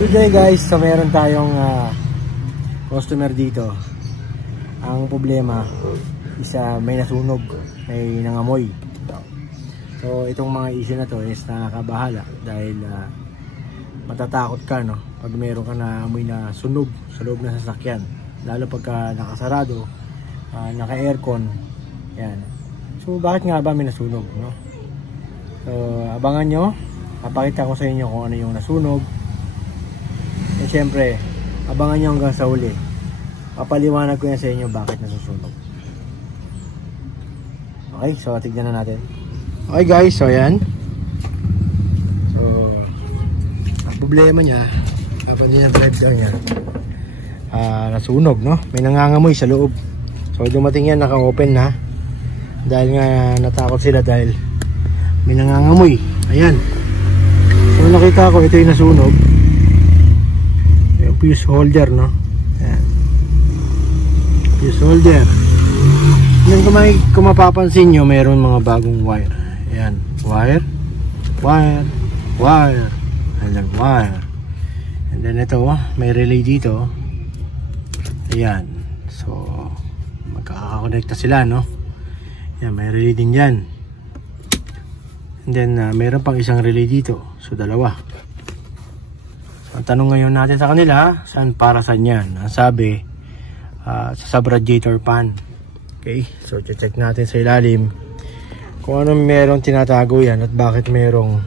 Good day guys, so meron tayong customer dito. Ang problema is may nasunog, may nangamoy. So itong mga issue na to is nakakabahala dahil matatakot ka, no, pag meron ka na amoy na sunog sa loob ng sasakyan, lalo pagka nakasarado, naka-aircon. Yan. So bakit nga ba may nasunog, no? So abangan nyo, papakita ko sa inyo kung ano yung nasunog. And syempre, abangan nyo hanggang sa uli. Papaliwanag ko yan sa inyo bakit nasusunog. Okay, so tignan na natin. Okay guys, so yan. So, ang problema niya, kapag yung drive down niya, nasunog, no? May nangangamoy sa loob. So dumating yan, naka-open na. Dahil nga natakot sila dahil may nangangamoy. Ayan. So nakita ko, ito yung nasunog. Fuse holder, no? Ayan. Fuse holder. And then kung mapapansin nyo, mayroon mga bagong wire. Ayan. Wire, wire, wire, and then wire. And then ito, may relay dito. Ayan. So magkakakonekta sila, no? Ayan, may relay din dyan. And then mayroon pang isang relay dito. So dalawa. Ang tanong ngayon natin sa kanila, saan para saan yan? Ang sabi, sa sub-radiator pan. Okay, so check natin sa ilalim kung anong merong tinatago yan at bakit merong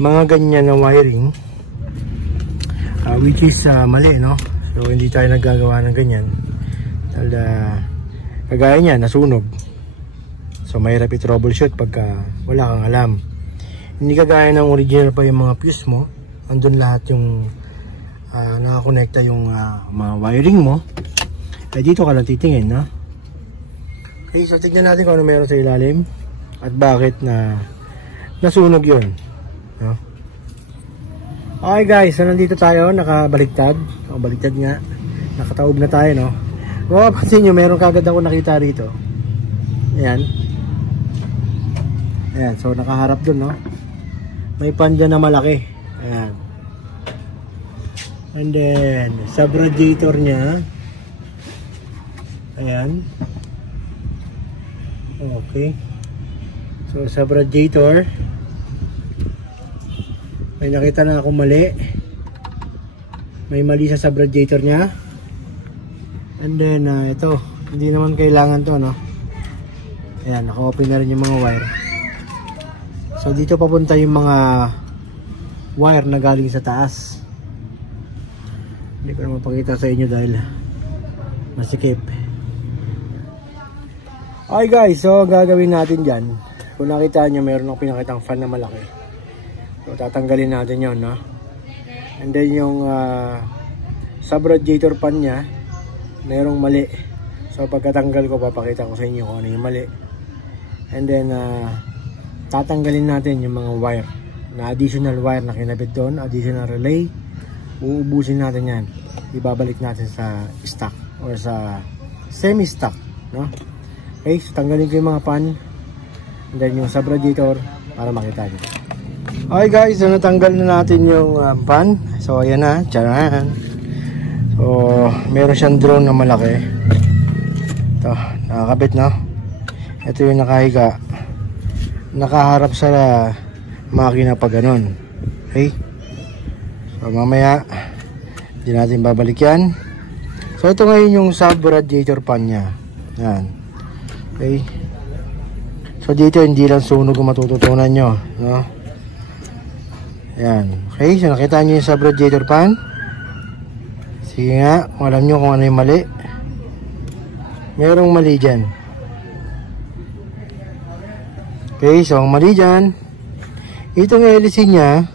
mga ganyan na wiring, which is mali, no? So hindi tayo naggagawa ng ganyan dahil kagaya niya, nasunog. So mahirap i-troubleshoot pagka wala kang alam. Hindi kagaya ng original pa yung mga fuse mo. Andun lahat yung nakakonekta yung mga wiring mo. Ay dito ka lang titingin, no? Okay, so tignan natin kung ano meron sa ilalim at bakit nasunog yun, no? Okay guys, so nandito tayo, nakabaliktad. O baliktad nga, nakataob na tayo, no? Kung mapapansin nyo, meron kagad ako nakita rito. Ayan. Ayan, so nakaharap dun, no? May pan dyan na malaki. Ayan. And then sub-radiator nya. Ayan. Okay. So sub-radiator, may nakita na ako mali. May mali sa sub-radiator nya. And then ito, hindi naman kailangan to, no? Ayan, naka-open na rin yung mga wire. So dito papunta yung mga wire na galing sa taas. Hindi ko na mapakita sa inyo dahil masikip. Okay guys, so gagawin natin dyan, kung nakita nyo, meron akong pinakitang fan na malaki. So tatanggalin natin yon, no? And then yung sub-radiator pan nya, merong mali. So pagkatanggal ko, papakita ko sa inyo kung ano yung mali. And then tatanggalin natin yung mga wire na additional wire na kinabit doon, additional relay. Uubusin natin yan, ibabalik natin sa stock or sa semi stock, no? Okay, so tanggalin ko yung mga pan and then yung sub-radiator para makita nyo. Okay guys, so natanggal na natin yung pan. So ayan na, tcharan. So meron siyang drone na malaki. Ito, nakakabit, no? Ito yung nakahiga, nakaharap sa makina pa ganun. Okay, so mamaya hindi natin babalik yan. So ito ngayon yung sub-radiator pan nya. Yan. Okay, so dito hindi lang sunog ang matututunan nyo, no? Yan. Okay, so nakita nyo yung sub-radiator pan. Sige nga, kung alam nyo kung ano yung mali. Merong mali dyan. Okay, so ang mali dyan, itong hélice nya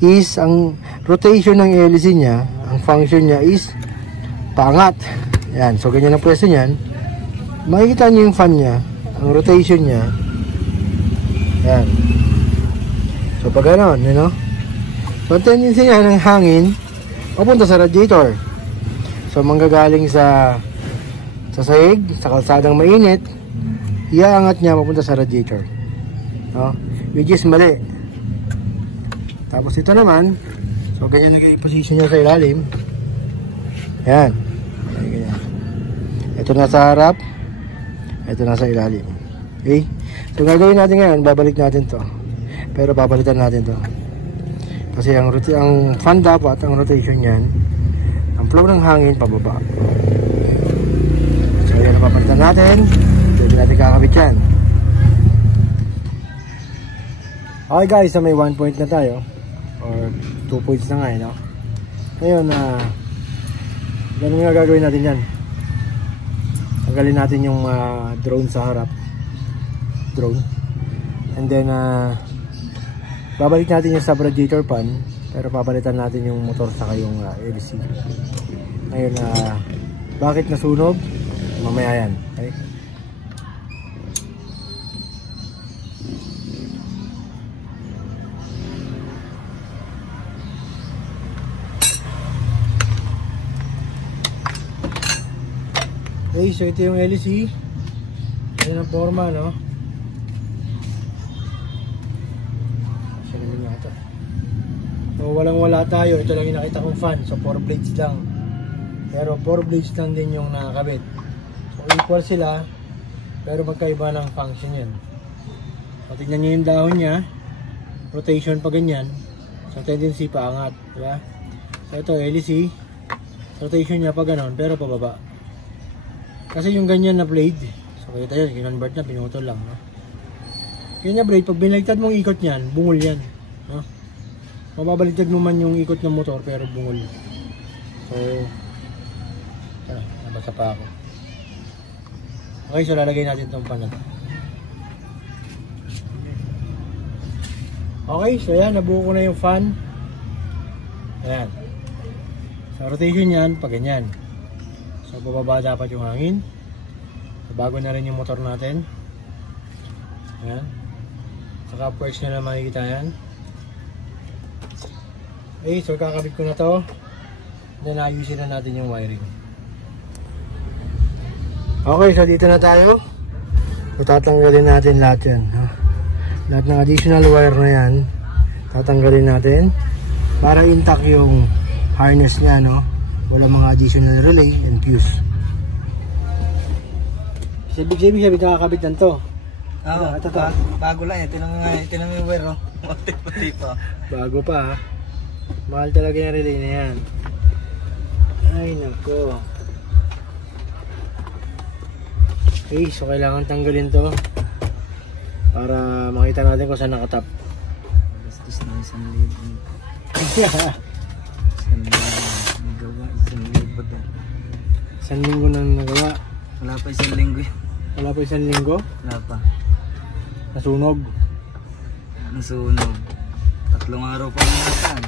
is, ang rotation ng hélice nya, ang function nya is paangat. Yan, so ganyan ang pwesto nyan. Makikita nyo yung fan nya, ang rotation nya. Yan. So pag ganon, you know? So tendency nya ng hangin papunta sa radiator. So manggagaling sa sahig, sa kalsadang mainit, iaangat niya papunta sa radiator, no? Which is mali. Tapos ito naman, So ganyan naging position niya sa ilalim. Yan. Ganyan. Ito na sa harap. Ito na sa ilalim. Okay? So gagawin natin ngayon, babalik natin to. Pero babalitan natin to. Kasi ang fan dapat, ang rotation niyan, ang flow ng hangin pababa. So yan ang papalitan natin. Pwede natin kakabit yan. Okay guys, so may 1 point na tayo. Or 2 points na nga no? Ngayon, ganun nga gagawin natin yan. Tanggalin natin yung drone sa harap. Drone. And then, babalik natin yung sub-radiator pan. Pero papalitan natin yung motor saka yung LC. Ngayon, bakit nasunog? Mamaya yan. Okay? Okay, so ito yung LC. Yan ang forma, no? Sinamin nga ito. So walang wala tayo. Ito lang yung nakita kong fan. So 4 blades lang. Pero 4 blades lang din yung nakakabit. So equal sila. Pero magkaiba ng function yan. So tignan nyo yung dahon nya. Rotation pa ganyan. So tendency pa angat. Diba? So ito LC. Rotation nya pa ganon. Pero pababa. Kasi yung ganyan na blade, so kita yun, kinonvert na, pinutol lang, no? Ganyan blade, pag binaligtad mong ikot niyan, bungol yan, no? Mababaliktad mo man yung ikot ng motor, pero bungol. So, nabasa pa ako. Okay, so lalagay natin itong pan na to. Okay, so yan, nabuo ko na yung fan. Ayan. So, rotation yan, pag ganyan. So bababa dapat yung hangin. So, bago na rin yung motor natin. Ayan. Saka first na makikita yan. Okay, so kakabit ko na to. Then ayusin na natin yung wiring. Okay, so dito na tayo. So tatanggalin natin lahat yan. Lahat ng additional wire na yan, tatanggalin natin. Para intact yung harness nya, no? Wala mga additional relay and fuse. Ibig sabihin nakakabit lang to. Oo, bago lang eh. Tinang yung wire, oh. Puti pa. Bago pa ha. Mahal talaga yung relay na yan. Ay nako. Okay, so kailangan tanggalin to para makita natin kung saan nakatap. Bastos na 1,000. Isang linggo nang nagawa. Wala pa 1 linggo yun. Wala pa 1 linggo? Wala pa. Nasunog. Nasunog. 3 araw pa naman.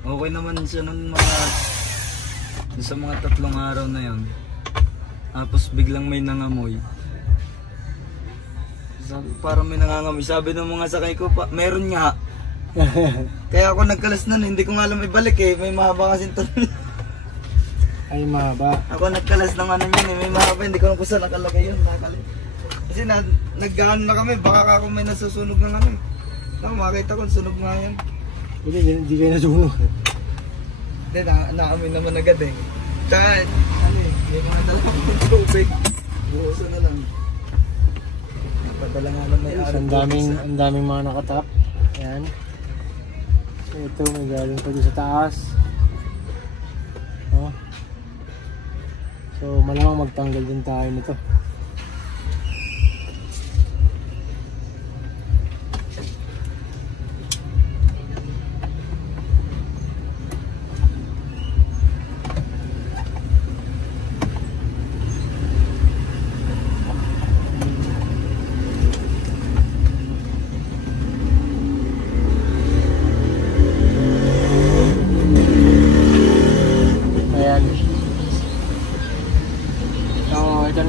Okay naman siya nung sa mga 3 araw na yun. Tapos biglang may nangamoy. Sabi, parang may nangangamoy. Sabi ng mga sakay ko, meron nga. Kaya ako nagkalas nun, hindi ko nga alam ibalik eh. May mahaba kasi ito. Ay mahaba. Ako nagkalas ng ano yun eh, may mahaba, hindi ko alam kung saan nakalagay yun, nakalit. Kasi naggaano na kami, baka ako may nasusunog ng ano eh. Makita ko, sunog nga yan. Hindi kayo nasunog. Hindi, naamin naman agad eh. Tsaka, ano eh, may mga dalawang tubig. Buhuso na lang. Napadala nga lang may araw. Ang daming mga nakatap. Ayan. So ito, may galing pa doon sa taas. Oh. So malamang magtanggal din tayo nito.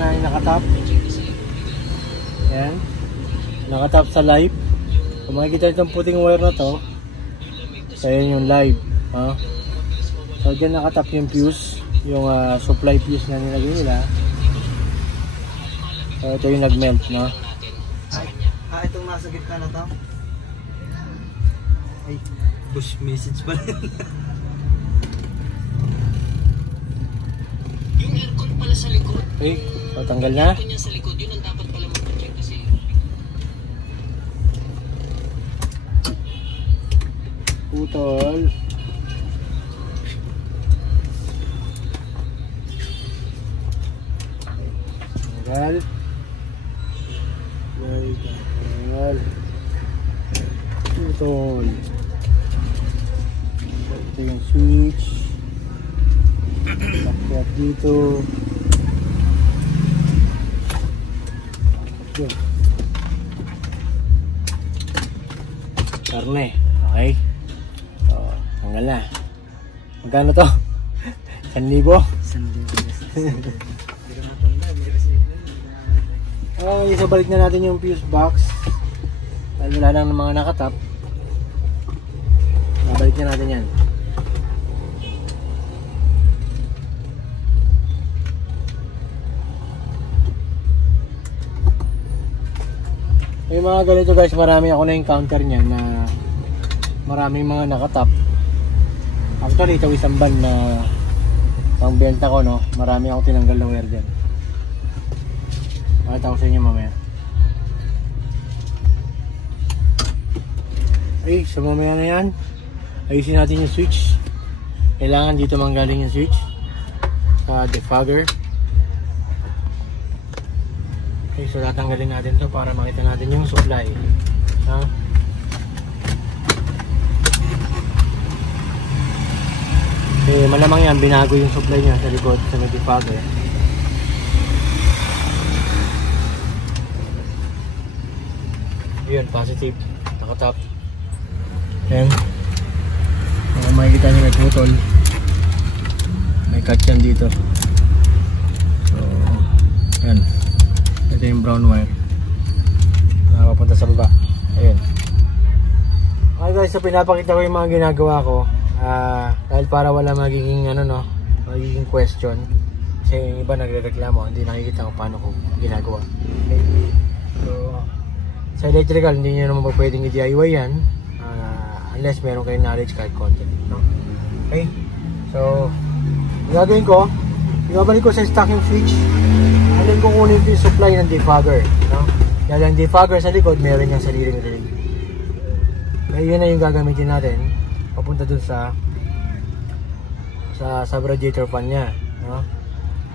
Nakatap. Yan. Nakatap sa live. Kung makikita itong puting wire na to, ayan yung live. So dyan nakatap yung fuse, yung supply fuse na nilagay nila. So ito yung nag-melt, no? Itong nasa gitna na to? Ay, Push message pa rin. Yung aircon pala sa likod. Okay, so tanggal na. Aircon niya sa likod, yun ang dapat pala mag-check kasi. Putol. Tanggal. Tanggal. Putol. Ito yung switch. Lakyan dito. Yun. Karne. Okay. So, tanggal na. Magkano to? 1,000? Okay, so balik na natin yung fuse box. Dahil wala lang ng mga nakatap. Balik na natin yan. Yung mga ganito guys, marami ako na encounter niyan na maraming mga nakatap. Actually, ito isang ban na pang benta ko, no. Marami ako tinanggal na wire dyan. Pakita ko sa inyo mamaya. Okay, so mamaya na yan. Ayusin natin yung switch. Kailangan dito manggaling yung switch sa defogger. Okay, so tatanggalin natin to para makita natin yung supply. Okay, malamang yan, binago yung supply niya sa likod sa may defogger. Yun, positive, nakatap. Then, kung makikita nyo may putol, may cut yan dito. So, yan. Ito yung brown wire papunta sa baba. Ayun. Okay guys, so pinapakita ko yung mga ginagawa ko dahil para wala magiging magiging question, kasi yung iba nagrereklamo, hindi nakikita kung paano ko ginagawa. Okay. So sa electrical, hindi nyo naman pwedeng i-DIY yan unless meron kayong knowledge kahit konti, no? Okay. So gagawin ko, ibabalik ko sa stocking switch. And then kukunin ito yung supply ng defogger, no? Dahil ang defogger sa likod, meron niyang sariling relay. Kaya yun na yung gagamitin natin papunta dun sa radiator fan niya, no?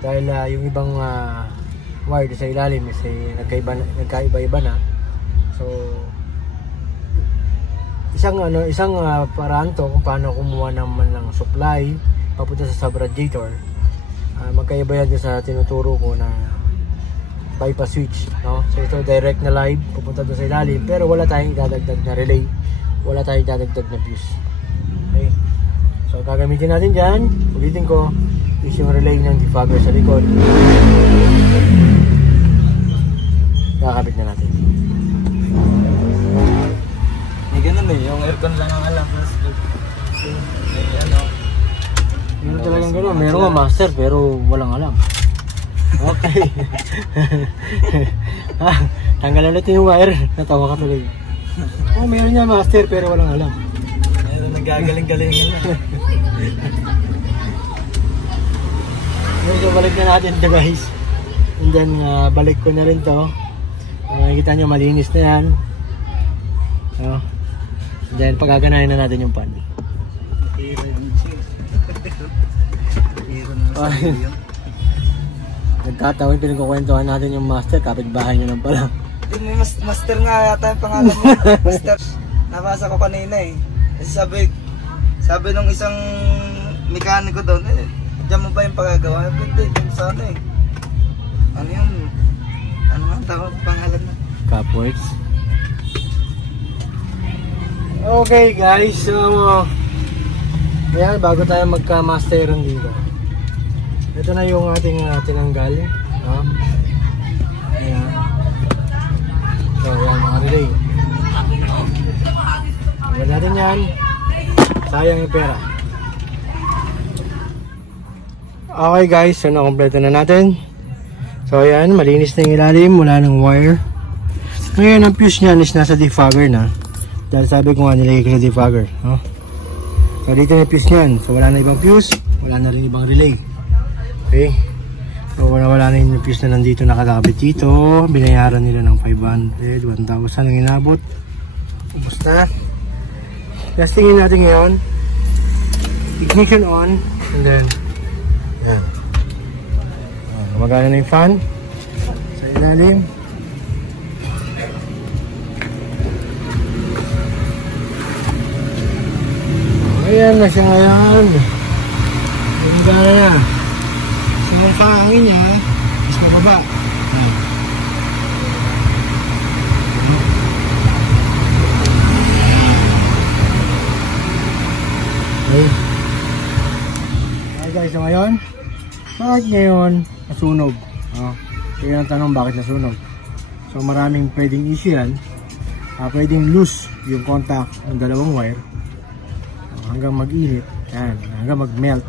Dahil yung ibang wire sa ilalim is nagkaiba-iba na. So isang paraan to kung paano kumuha naman ng supply papunta sa sub-radiator. Magkaiba yan sa tinuturo ko na bypass switch, no? So ito direct na live pupunta doon sa ilalim, pero wala tayong idadagdag na relay, wala tayong idadagdag na fuse. Okay, so gagamitin natin dyan, ulitin ko, is yung relay ng defogger sa likod. Kakabit na natin. May ganun eh, yung aircon lang ang alam. Meron talagang gano'n, meron nga master pero walang alam. Okay. Tanggal ulit yung wire. Natawa ka tuloy. Meron niya master pero walang alam. Meron nagagaling-galing yun. So balik na natin ito guys. And then balik ko na rin to. Makikita nyo malinis na yan. And then pagaganahin na natin yung pan. Nagkataon, pinagkukwentuhan natin yung master, kapitbahay nyo lang pala. May master nga yata yung pangalan mo. Master, nabasa ko kanina eh. Kasi sabi nung isang mekaniko doon, diyan mo ba yung pagagawa? Pwede, yung sana eh. Ano yun? Ano nga tawag pangalan na? Capworks. Okay guys, so ayan, bago tayo magka-masteran dito, ito na yung ating tinanggal, no? Ayan. So ayan, mga relay. Tanggal natin yan. Sayang yung pera. Okay guys, so nakompleto na natin. So ayan, malinis na yung ilalim, wala ng wire. Ngayon ang fuse niyan is nasa defogger na. Dahil sabi ko nga nilagay ko sa defogger, no? So dito may fuse nyan. So wala na ibang fuse, wala na rin ibang relay. Okay. So wala na yung fuse na nandito nakakabit dito. Binayaran nila ng 500, 1,000 ang inabot. Ubus na. Testingin natin ngayon. Ignition on. And then, yan. Gumagana na yung fan. Sa ilalim. Ayan na siya ngayon. Gumagana na. So yung pangangin niya is mababa. Yan. Okay. Okay guys, so ngayon, bakit ngayon nasunog? Kaya ang tanong bakit nasunog. So maraming pwedeng issue yan. Pwedeng loose yung contact ng dalawang wire hanggang mag-init, yan, hanggang mag-melt.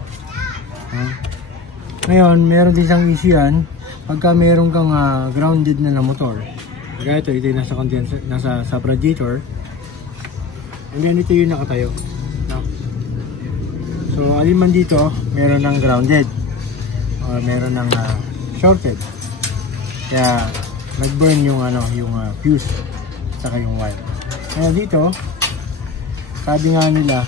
Ngayon, meron din isang issue yan pagka meron kang grounded na motor. Kaya ito yung nasa condenser, nasa radiator, and then ito yung nakatayo. So alin man dito, meron ng grounded or meron ng shorted. Kaya nag-burn yung yung fuse at saka yung wire. Kaya dito, sabi nga nila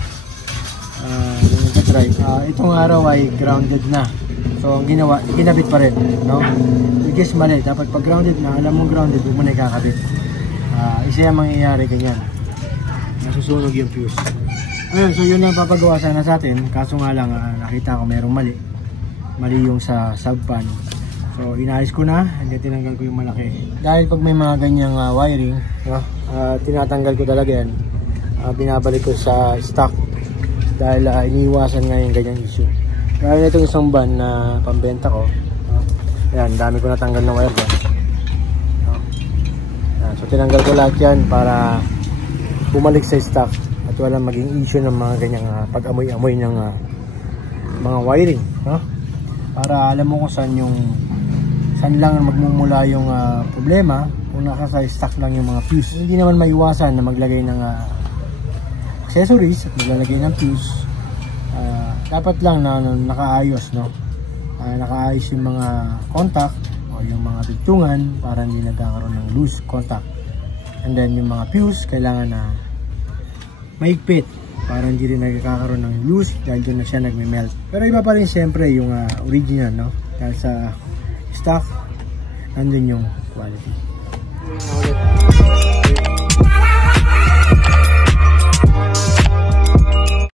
yung nagka-drive, itong araw ay grounded na. So ang ginawa, kinabit pa rin, no? Which is mali. Dapat pag grounded na, alam mong grounded, huwag mo na ikakabit. Isa yung mangyayari ganyan. Nasusunog yung fuse. Ayun, so yun ang papagawa sana sa atin. Kaso nga lang, nakita ko merong mali. Mali yung sa subpan. So inayos ko na, hindi tinanggal ko yung malaki. Dahil pag may mga ganyang wiring, tinatanggal ko talaga yan. Binabalik ko sa stock. Dahil iniiwasan nga yung ganyang issue. Kaya itong isang van na pambenta ko, yan, dami ko natanggal ng wire dyan. So tinanggal ko lahat yan para bumalik sa stock. At walang maging issue ng mga ganyang pag-amoy-amoy ng mga wiring, no? Para alam mo kung saan lang magmumula yung problema kung nasa stock lang yung mga fuse. Hindi naman maiwasan na maglagay ng accessories at maglalagay ng fuse. Dapat lang na nakaayos, no? Nakaayos yung mga contact o yung mga bigtungan para hindi nagkakaroon ng loose contact. And then yung mga fuse kailangan na mahigpit para hindi rin nagkakaroon ng loose dahil doon na siya nagme-melt. Pero iba pa rin siyempre yung original, no? Dahil sa stock nandun yung quality.